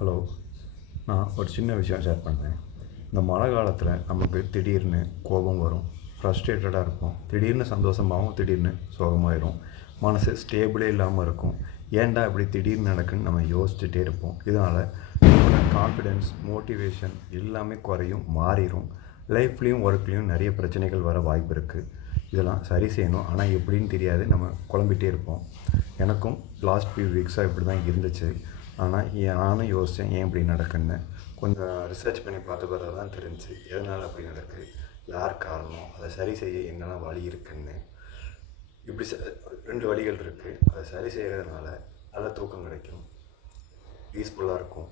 Hello, நான் ஒரு சின்ன விஷயம் ஷேர் பண்ணுறேன். இந்த மழை காலத்தில் நமக்கு திடீர்னு கோபம் வரும், ஃப்ரஸ்ட்ரேட்டடாக இருக்கும், திடீர்னு சந்தோஷமாகவும் திடீர்னு சோகமாயிடும், மனசு ஸ்டேபிளே இல்லாமல் இருக்கும். ஏன்டா இப்படி திடீர்னு நடக்குன்னு நம்ம யோசிச்சுட்டே இருப்போம். இதனால் நம்மளோட கான்ஃபிடென்ஸ், மோட்டிவேஷன் எல்லாமே குறையும், மாறிடும். லைஃப்லேயும் ஒர்க்லேயும் நிறைய பிரச்சனைகள் வர வாய்ப்பு இருக்குது. இதெல்லாம் சரி செய்யணும், ஆனால் எப்படின்னு தெரியாது, நம்ம குழம்பிகிட்டே இருப்போம். எனக்கும் லாஸ்ட் ஃபியூ வீக்ஸாக இப்படி தான் இருந்துச்சு. ஆனால் நானும் யோசித்தேன் ஏன் இப்படி நடக்குன்னு. கொஞ்சம் ரிசர்ச் பண்ணி பார்த்த பிறகு தான் தெரிஞ்சுச்சு எதனால் அப்படி நடக்குது, யார் காரணம், அதை சரி செய்ய என்னென்ன வழி இருக்குதுன்னு. இப்படி ரெண்டு வழிகள் இருக்குது. அதை சரி செய்கிறதுனால நல்ல தூக்கம் கிடைக்கும், பீஸ்ஃபுல்லாக இருக்கும்,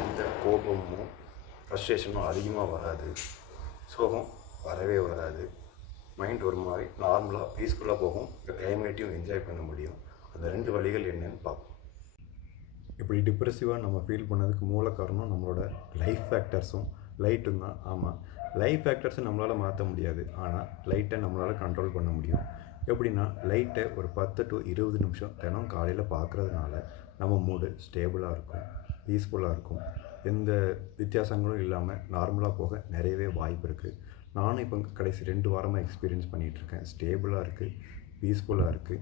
எந்த கோபமும் ஃப்ரஸ்ட்ரேஷனும் அதிகமாக வராது, சோகம் வரவே வராது, மைண்ட் ஒரு மாதிரி நார்மலாக பீஸ்ஃபுல்லாக போகும், இந்த கிளைமேட்டையும் என்ஜாய் பண்ண முடியும். அந்த ரெண்டு வழிகள் என்னென்னு பார்ப்போம். இப்படி டிப்ரெசிவாக நம்ம ஃபீல் பண்ணதுக்கு மூல காரணம் நம்மளோட லைஃப் ஃபேக்டர்ஸும் லைட்டும் தான். ஆமாம், லைஃப் ஃபேக்டர்ஸை நம்மளால் மாற்ற முடியாது, ஆனால் லைட்டை நம்மளால் கண்ட்ரோல் பண்ண முடியும். எப்படின்னா, லைட்டை ஒரு 10 to 20 நிமிஷம் தினம் காலையில் பார்க்குறதுனால நம்ம மூடு ஸ்டேபிளாக இருக்கும், பீஸ்ஃபுல்லாக இருக்கும், எந்த வித்தியாசங்களும் இல்லாமல் நார்மலாக போக நிறையவே வாய்ப்பு இருக்குது. நானும் இப்போ கடைசி 2 வாரமாக எக்ஸ்பீரியன்ஸ் பண்ணிகிட்ருக்கேன். ஸ்டேபிளாக இருக்குது, பீஸ்ஃபுல்லாக இருக்குது.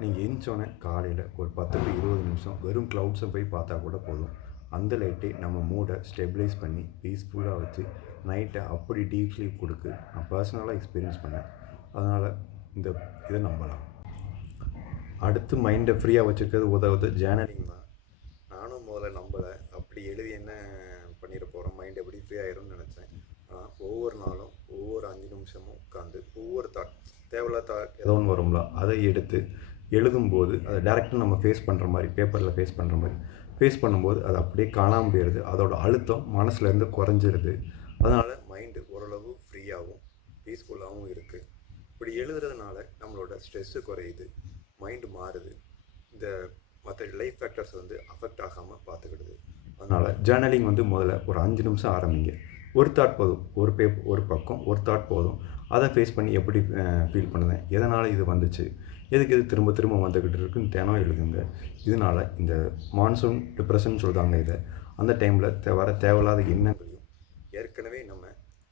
நீங்கள் எழுந்தோடனே காலையில் ஒரு 10 to 20 நிமிஷம் வெறும் க்ளவுட்ஸை போய் பார்த்தா கூட போதும். அந்த லைட்டே நம்ம மூடை ஸ்டெபிலைஸ் பண்ணி பீஸ்ஃபுல்லாக வச்சு நைட்டை அப்படி டீப் ஸ்லீப் கொடுக்கு. நான் பர்சனலாக எக்ஸ்பீரியன்ஸ் பண்ணேன். அதனால் இதை நம்பலாம். அடுத்து மைண்டை ஃப்ரீயாக வச்சுருக்கிறது உதவுது ஜேர்னலிங் தான். நானும் முதல்ல நம்பலை, அப்படி எழுதி என்ன பண்ணிட போகிறோம், மைண்ட் எப்படி ஃப்ரீ ஆயிரும்னு நினச்சேன். ஆனால் ஒவ்வொரு நாளும் ஒவ்வொரு 5 நிமிஷமும் உட்காந்து ஒவ்வொரு தேவையில்லாத ஏதோ ஒன்று வரும்ல, அதை எடுத்து எழுதும்போது அதை டேரெக்டாக நம்ம ஃபேஸ் பண்ணுற மாதிரி, பேப்பரில் ஃபேஸ் பண்ணுற மாதிரி ஃபேஸ் பண்ணும்போது அது அப்படியே காணாமல் போயிடுது. அதோட அழுத்தம் மனசுலேருந்து குறைஞ்சிருது. அதனால் மைண்டு ஓரளவு ஃப்ரீயாகவும் பீஸ்ஃபுல்லாகவும் இருக்குது. இப்படி எழுதுறதுனால நம்மளோட ஸ்ட்ரெஸ்ஸு குறையுது, மைண்டு மாறுது, இந்த மற்ற லைஃப் ஃபேக்டர்ஸ் அஃபெக்ட் ஆகாமல் பார்த்துக்கிடுது. அதனால் ஜேர்னலிங் முதல்ல ஒரு 5 நிமிஷம் ஆரம்பிங்க. ஒரு தாட் போதும், ஒரு பக்கம் ஒரு தாட் போதும். அதை ஃபேஸ் பண்ணி எப்படி ஃபீல் பண்ணுவேன், எதனால் இது வந்துச்சு, எதுக்கு இது திரும்ப திரும்ப வந்துக்கிட்டு இருக்குன்னு தினம் எழுதுங்க. இதனால் இந்த மான்சூன் டிப்ரெஷன் சொல்கிறாங்க இதை. அந்த டைமில் வர தேவையில்லாத எண்ணங்களையும் ஏற்கனவே நம்ம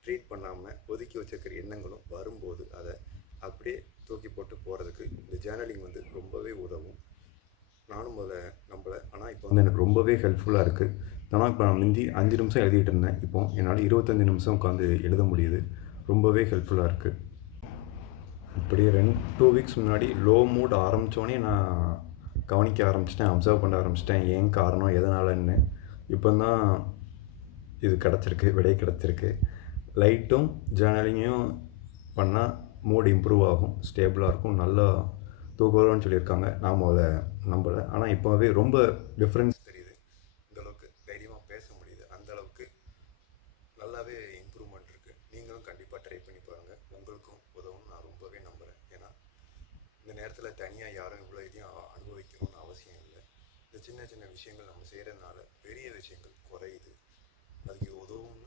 ட்ரீட் பண்ணாமல் ஒதுக்கி வச்சுருக்கிற எண்ணங்களும் வரும்போது அதை அப்படியே தூக்கி போட்டு போகிறதுக்கு இந்த ஜேர்னலிங் ரொம்பவே உதவும். நானும் முதல்ல நம்பலை, ஆனால் இப்போ எனக்கு ரொம்பவே ஹெல்ப்ஃபுல்லாக இருக்குது. ஆனால் இப்போ நான் முந்தி 5 நிமிஷம் எழுதிட்டு இருந்தேன், இப்போ என்னால் 25 நிமிஷம் உட்காந்து எழுத முடியுது. ரொம்பவே ஹெல்ப்ஃபுல்லாக இருக்குது. இப்படி 2 வீக்ஸ் முன்னாடி லோ மூட் ஆரம்பித்தோடனே நான் கவனிக்க ஆரம்பிச்சிட்டேன், அப்சர்வ் பண்ண ஆரம்பிச்சிட்டேன் ஏன் காரணம் எதனாலன்னு. இப்போ தான் இது கிடச்சிருக்கு, விடை கிடச்சிருக்கு. லைட்டும் ஜேர்னலிங்கையும் பண்ணால் மூடு இம்ப்ரூவ் ஆகும், ஸ்டேபிளாக இருக்கும், நல்லா தூக்கம்னு சொல்லியிருக்காங்க. நாம் அதை நம்பலை, ஆனால் இப்போவே ரொம்ப டிஃப்ரென்ஸ் தெரியுது. இந்தளவுக்கு தைரியமாக பேச முடியுது, அந்தளவுக்கு நல்லாவே இம்ப்ரூவ்மெண்ட் இருக்குது. நீங்களும் கண்டிப்பாக ட்ரை பண்ணி பாருங்கள், உங்களுக்கும் உதவும் நான் ரொம்பவே நம்புகிறேன். ஏன்னா இந்த நேரத்தில் தனியாக யாரும் இவ்வளோ இதையும் அனுபவிக்கணும்னு அவசியம் இல்லை. இந்த சின்ன சின்ன விஷயங்கள் நம்ம செய்கிறதுனால பெரிய விஷயங்கள் குறையுது. அதுக்கு உதவும்